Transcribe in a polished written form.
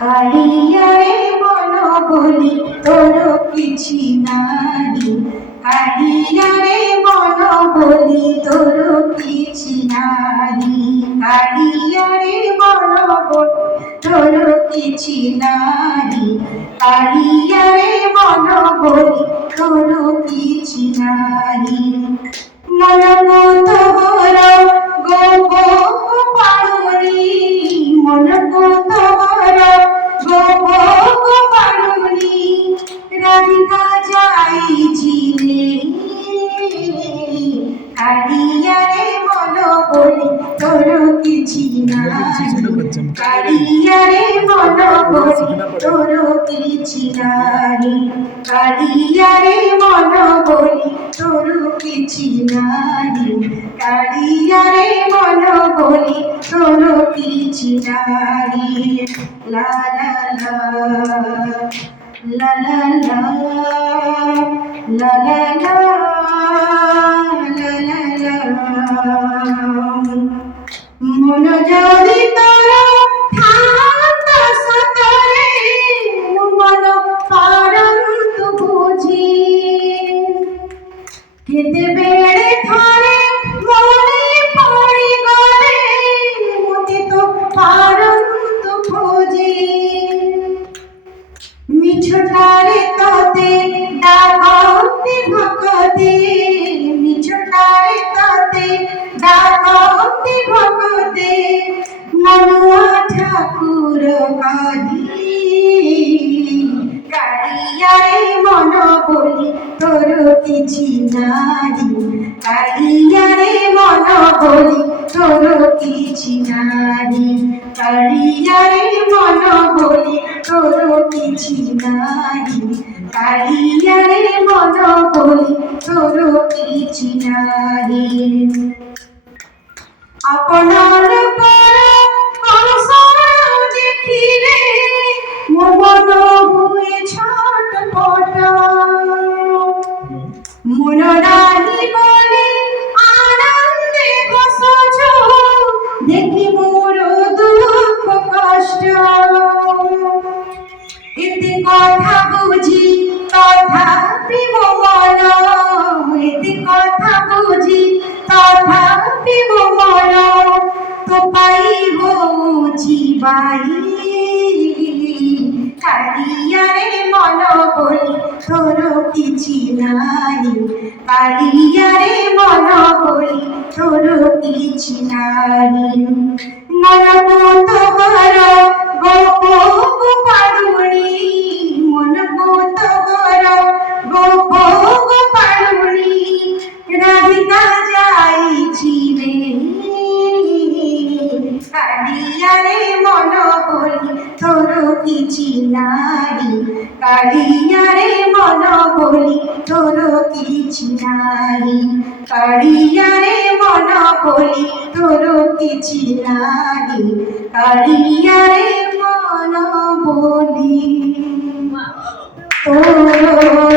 কালিয়ারে মন বলি তোর কিছু নাহি, কালিয়ারে মন বলি তোর কিছু নাহি, কালিয়ারে মন বলি তোর কিছু নাহি, কালিয়ারে মন বলি তোর কিছু নাহি। মন কত বড় গোপ পাড়ুনি, মন কত বড় গোপ পাড়ুনি, রাধিকা যাইছিলে কালিয়ারে মন বলি তোর কিছু নাহি, কালিয়ারে মন বলি তোর কিছু নাহি, কালিয়ারে মন বলি তোর কিছু নাহি, কালিয়ারে মন বলি তোর কিছু নাহি। লা লা লা লা লা লা লা লা লা লা লা মন যদি তোর থাকত সতরে, মন পারন্ত বুঝি খেতে বেড়ে ধরে মনে পড়ি গলে, মতি তো পারন্ত খোঁজি মিছটারে তোতে ডাকতে ভকতে, মিছটারে তোতে ডাকতে ভকতে, মনুয়া ঠাকুর কাহি কালিয়ারে মন বলি তোর কিছু নাহি, কালিয়ারে মন বলি তোর কিছু নাহি, কালিয়ারে মন বলি তোর কিছু নাহি, কালিয়ারে মন বলি তোর কিছু নাহি। আপনার দেখিলে মন হুয়ে ছটপট, মন রানী বলে আনন্দে বসছ, দেখি মোর দুঃখ কষ্ট, এতে কথা বুঝি তথাপি মন, এতে কথা বুঝি তথাপি মন, তো পাইব জীবাই কালিয়ারে মন বলি তোর কিছু নাহি, কালিয়ারে মন বলি তোর কিছু নাহি। মন কত বড় গোপ পাড়ুনি, মন কত বড় গোপ পাড়ুনি, রাধিকা যাইছিলে কালিয়ারে মন বলি তোর কিছু নাহি, কালিয়ারে মন বলি তোর কিছু নাহি, কালিয়ারে মন বলি তোর কিছু নাহি, কালিয়ারে মন বলি তোর